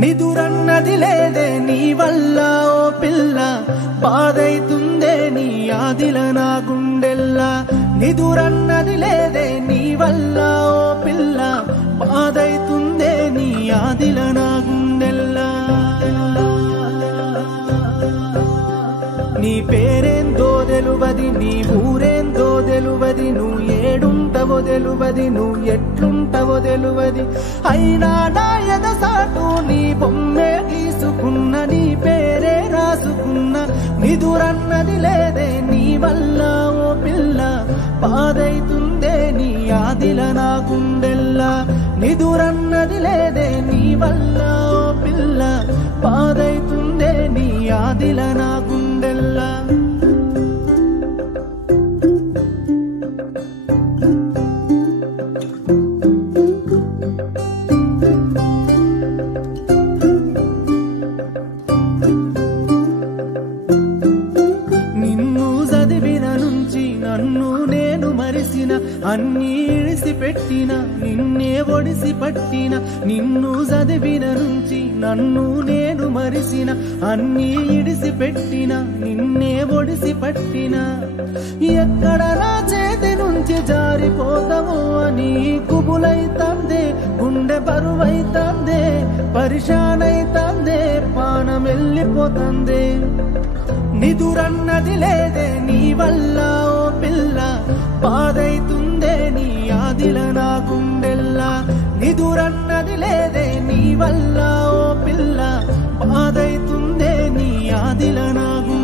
నిదురన్నది లేదే నీ వల్ల ఓ పిల్ల, బాధైతుందే నీ ఆదిల నా గుండెల్లా. నిదురన్నది లేదే నీ వల్ల ఓ పిల్ల, బాధైతుందే నీ ఆదిల నా గుండెల్లా. నీ పేరేందో తెలువది, నీ ఊరేందో తెలువది, నువ్వు ఏడుంటవో తెలువది, నువ్వు ఎట్లుంటవో తెలువది. అయినా నా ఎదసాటు నీ బొమ్మే గీసుకున్న, నీ పేరే రాసుకున్న. నిదురన్నది లేదే నీ వల్ల ఓ పిల్ల, బాధైతుందే నీ ఆదిల నా గుండెల్లా. నిదురన్నది లేదే నీ వల్ల ఓ పిల్ల, బాధైతుందే నీ ఆదిల నా గుండెల్లా. నన్ను నేను మరిసిన, అన్నీ ఇడిసి పెట్టిన, నిన్నే ఒడిసి పట్టిన. నిన్ను చదివిన నుంచి నన్ను నేను మరిసిన, అన్నీ ఇడిసి పెట్టిన, నిన్నే ఒడిసి పట్టిన. ఎక్కడ నా చేతి నుంచి జారిపోతావో అని కుబులైతాందే, గుండె బరువైతాందే, పరిశానైతాందే, పానం వెళ్ళిపోతాందే. నిదురన్నది లేదే నీ వల్ల ఓ పిల్ల, బాధైతుందే నీ ఆదిల నా గుండెల్లా. నిదురన్నది లేదే నీ వల్ల ఓ పిల్ల, బాధైతుందే నీ ఆదిల నా గుండెల్లా.